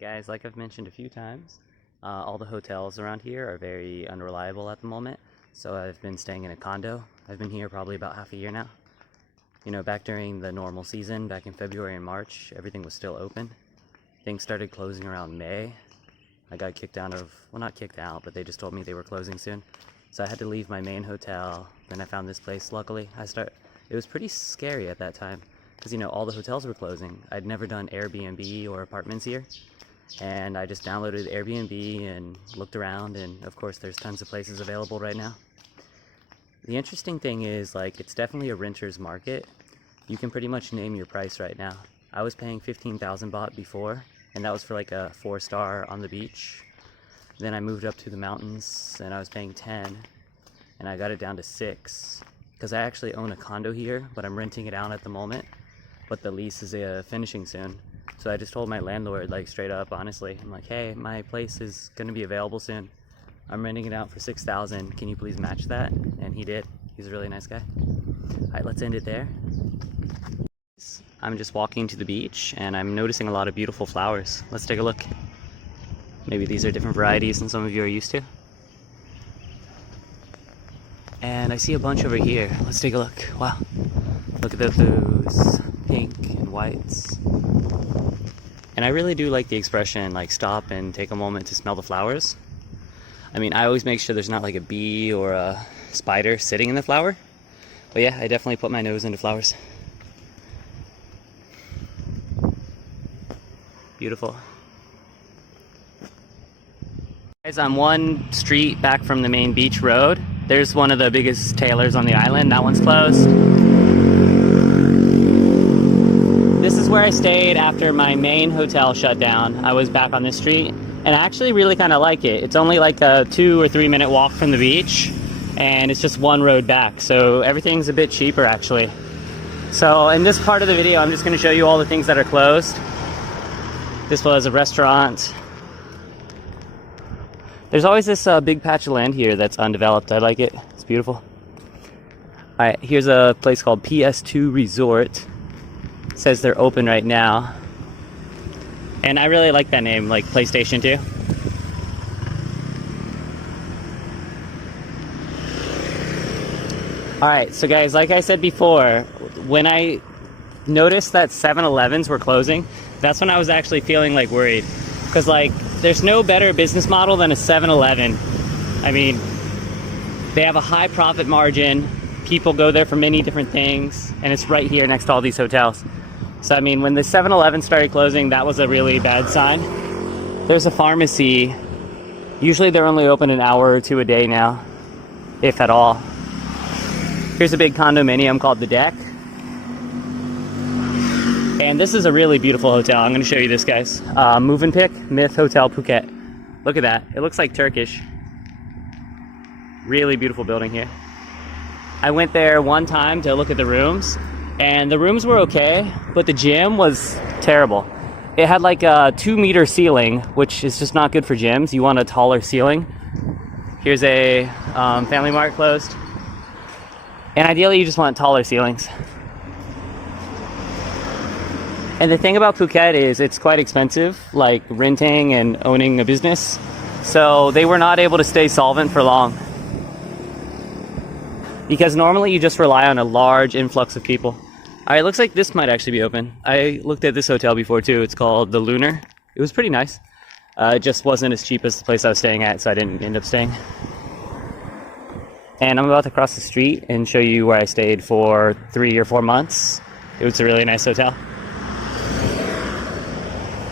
Guys, like I've mentioned a few times, all the hotels around here are very unreliable at the moment. So I've been staying in a condo. I've been here probably about half a year now. You know, back during the normal season, back in February and March, everything was still open. Things started closing around May. I got kicked out of, well, not kicked out, but they just told me they were closing soon. So I had to leave my main hotel. Then I found this place, luckily. It was pretty scary at that time because, you know, all the hotels were closing. I'd never done Airbnb or apartments here. And I just downloaded Airbnb and looked around, and of course there's tons of places available right now. The interesting thing is, like, it's definitely a renter's market. You can pretty much name your price right now. I was paying 15,000 baht before, and that was for like a 4-star on the beach. Then I moved up to the mountains and I was paying 10, and I got it down to 6 because I actually own a condo here, but I'm renting it out at the moment, but the lease is finishing soon. So I just told my landlord, like, straight up, honestly, I'm like, hey, my place is going to be available soon. I'm renting it out for 6,000. Can you please match that? And he did. He's a really nice guy. All right, let's end it there. I'm just walking to the beach and I'm noticing a lot of beautiful flowers. Let's take a look. Maybe these are different varieties than some of you are used to. And I see a bunch over here. Let's take a look. Wow. Look at those pink and whites. And I really do like the expression, like, stop and take a moment to smell the flowers. I mean, I always make sure there's not like a bee or a spider sitting in the flower. But yeah, I definitely put my nose into flowers. Beautiful. Guys, I'm one street back from the main beach road. There's one of the biggest tailors on the island. That one's closed. This is where I stayed after my main hotel shut down. I was back on this street, and I actually really kind of like it. It's only like a 2 or 3 minute walk from the beach, and it's just one road back. So everything's a bit cheaper, actually. So in this part of the video, I'm just going to show you all the things that are closed. This was a restaurant. There's always this big patch of land here that's undeveloped. I like it. It's beautiful. Alright, here's a place called Ps2 Resort. It says they're open right now. And I really like that name, like PlayStation 2. Alright, so guys, like I said before, when I noticed that 7-Elevens were closing, that's when I was actually feeling like worried. Because, like, there's no better business model than a 7-Eleven. I mean, they have a high profit margin, people go there for many different things, and it's right here next to all these hotels. So, I mean, when the 7-Eleven started closing, that was a really bad sign. There's a pharmacy. Usually they're only open an hour or 2 a day now, if at all. Here's a big condominium called The Deck. And this is a really beautiful hotel. I'm going to show you this, guys. Movenpick Myth Hotel Phuket. Look at that. It looks like Turkish. Really beautiful building here. I went there one time to look at the rooms, and the rooms were okay, but the gym was terrible. It had like a 2-meter ceiling, which is just not good for gyms. You want a taller ceiling. Here's a Family Mart closed. And ideally, you just want taller ceilings. And the thing about Phuket is it's quite expensive, like renting and owning a business. So they were not able to stay solvent for long. Because normally you just rely on a large influx of people. Alright, looks like this might actually be open. I looked at this hotel before too. It's called The Lunar. It was pretty nice. It just wasn't as cheap as the place I was staying at, so I didn't end up staying. And I'm about to cross the street and show you where I stayed for 3 or 4 months. It was a really nice hotel.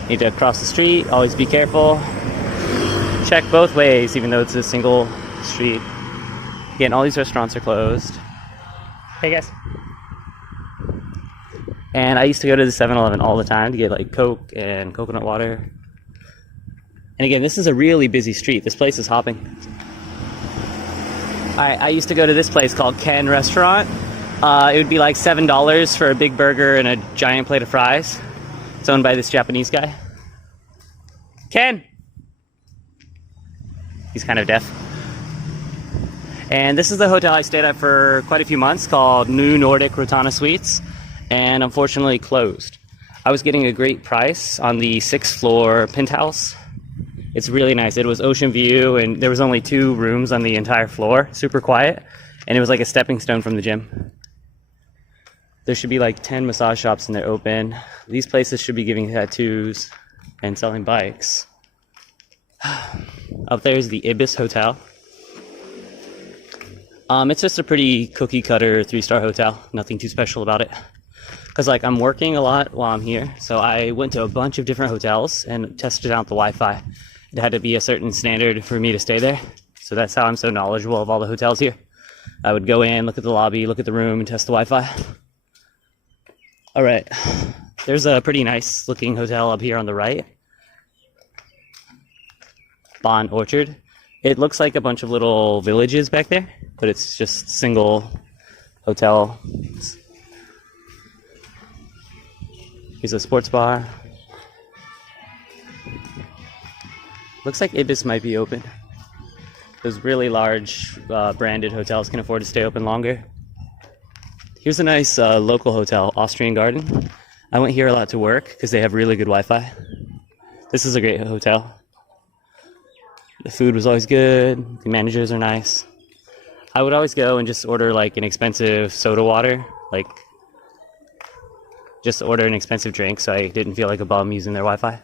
Need to cross the street, always be careful. Check both ways, even though it's a single street. Again, all these restaurants are closed. Hey guys. And I used to go to the 7-Eleven all the time to get like Coke and coconut water. And again, this is a really busy street. This place is hopping. I used to go to this place called Ken Restaurant. It would be like $7 for a big burger and a giant plate of fries. It's owned by this Japanese guy. Ken! He's kind of deaf. And this is the hotel I stayed at for quite a few months, called New Nordic Rotana Suites, and unfortunately closed. I was getting a great price on the 6th floor penthouse. It's really nice. It was ocean view, and there was only 2 rooms on the entire floor, super quiet, and it was like a stepping stone from the gym. There should be like 10 massage shops and they're open. These places should be giving tattoos and selling bikes. Up there is the Ibis Hotel. It's just a pretty cookie cutter 3-star hotel. Nothing too special about it. Cause like I'm working a lot while I'm here, so I went to a bunch of different hotels and tested out the Wi-Fi. It had to be a certain standard for me to stay there. So that's how I'm so knowledgeable of all the hotels here. I would go in, look at the lobby, look at the room, and test the Wi-Fi. All right, there's a pretty nice looking hotel up here on the right. Bon Orchard. It looks like a bunch of little villages back there, but it's just single hotel. Here's a sports bar. Looks like Ibis might be open. Those really large branded hotels can afford to stay open longer. Here's a nice local hotel, Austrian Garden. I went here a lot to work because they have really good Wi-Fi. This is a great hotel. The food was always good. The managers are nice. I would always go and just order like an expensive soda water, like just order an expensive drink so I didn't feel like a bum using their Wi-Fi.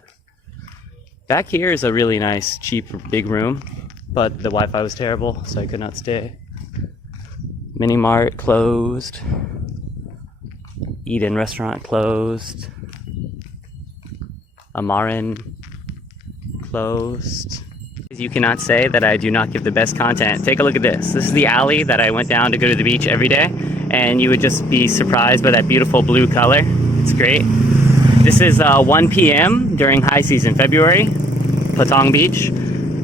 Back here is a really nice, cheap, big room, but the Wi-Fi was terrible, so I could not stay. Mini Mart closed. Eden restaurant closed. Amarin closed. You cannot say that I do not give the best content. Take a look at this. This is the alley that I went down to go to the beach every day, and you would just be surprised by that beautiful blue color. It's great. This is 1 p.m. during high season, February, Patong Beach.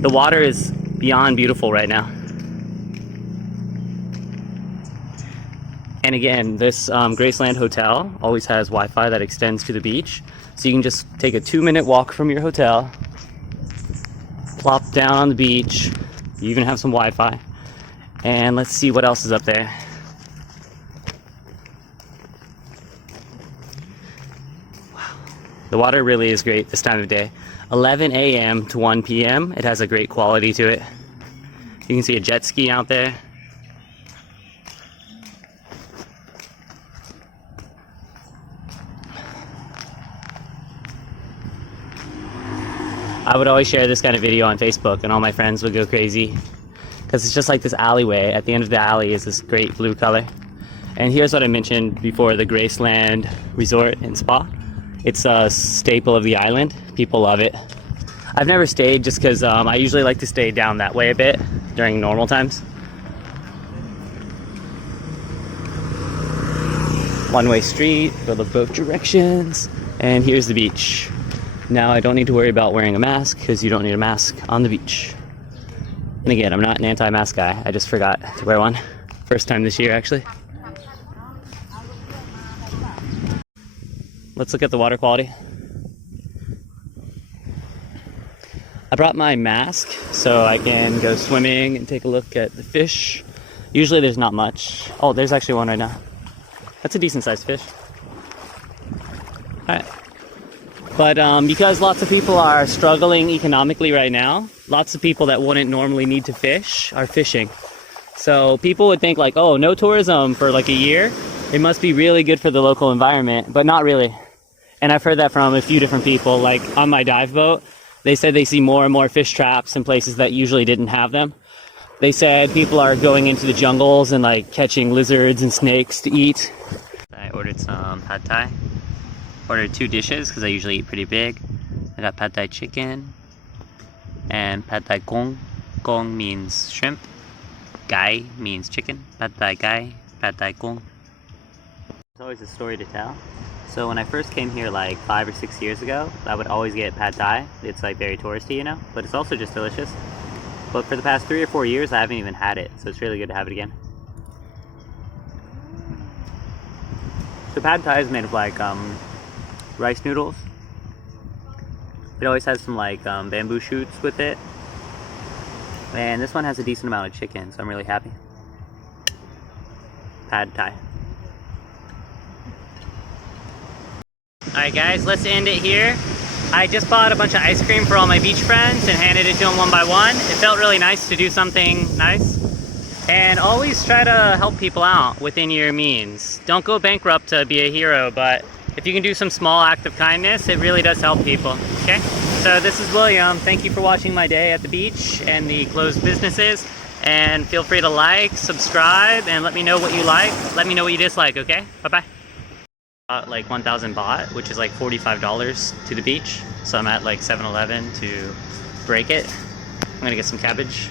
The water is beyond beautiful right now. And again, this Graceland Hotel always has Wi-Fi that extends to the beach. So you can just take a 2-minute walk from your hotel, plop down on the beach, you even have some Wi-Fi. And let's see what else is up there. Wow. The water really is great this time of day. 11 a.m. to 1 p.m. It has a great quality to it. You can see a jet ski out there. I would always share this kind of video on Facebook and all my friends would go crazy because it's just like this alleyway. At the end of the alley is this great blue color. And here's what I mentioned before, the Graceland Resort and Spa. It's a staple of the island. People love it. I've never stayed just because I usually like to stay down that way a bit during normal times. One-way street, go to both directions, and here's the beach. Now I don't need to worry about wearing a mask because you don't need a mask on the beach. And again, I'm not an anti-mask guy. I just forgot to wear one. First time this year, actually. Let's look at the water quality. I brought my mask so I can go swimming and take a look at the fish. Usually there's not much. Oh, there's actually one right now. That's a decent sized fish. All right. But because lots of people are struggling economically right now, lots of people that wouldn't normally need to fish are fishing. So people would think like, oh, no tourism for like a year. It must be really good for the local environment, but not really. And I've heard that from a few different people. Like on my dive boat, they said they see more and more fish traps in places that usually didn't have them. They said people are going into the jungles and like catching lizards and snakes to eat. I ordered some pad thai. Ordered 2 dishes because I usually eat pretty big. I got pad thai chicken and pad thai kong. Kong means shrimp. Gai means chicken. Pad thai gai, pad thai kong. There's always a story to tell. So when I first came here like 5 or 6 years ago, I would always get pad thai. It's like very touristy, you know, but it's also just delicious. But for the past 3 or 4 years, I haven't even had it, so it's really good to have it again. So pad thai is made of like rice noodles. It always has some like bamboo shoots with it. And this one has a decent amount of chicken, so I'm really happy. Pad thai. Alright guys, let's end it here. I just bought a bunch of ice cream for all my beach friends and handed it to them one by one. It felt really nice to do something nice. And always try to help people out within your means. Don't go bankrupt to be a hero, but if you can do some small act of kindness, it really does help people, okay? So this is William. Thank you for watching my day at the beach and the closed businesses. And feel free to like, subscribe, and let me know what you like. Let me know what you dislike, okay? Bye-bye. Like 1,000 baht, which is like $45 to the beach. So I'm at like 7-Eleven to break it. I'm gonna get some cabbage.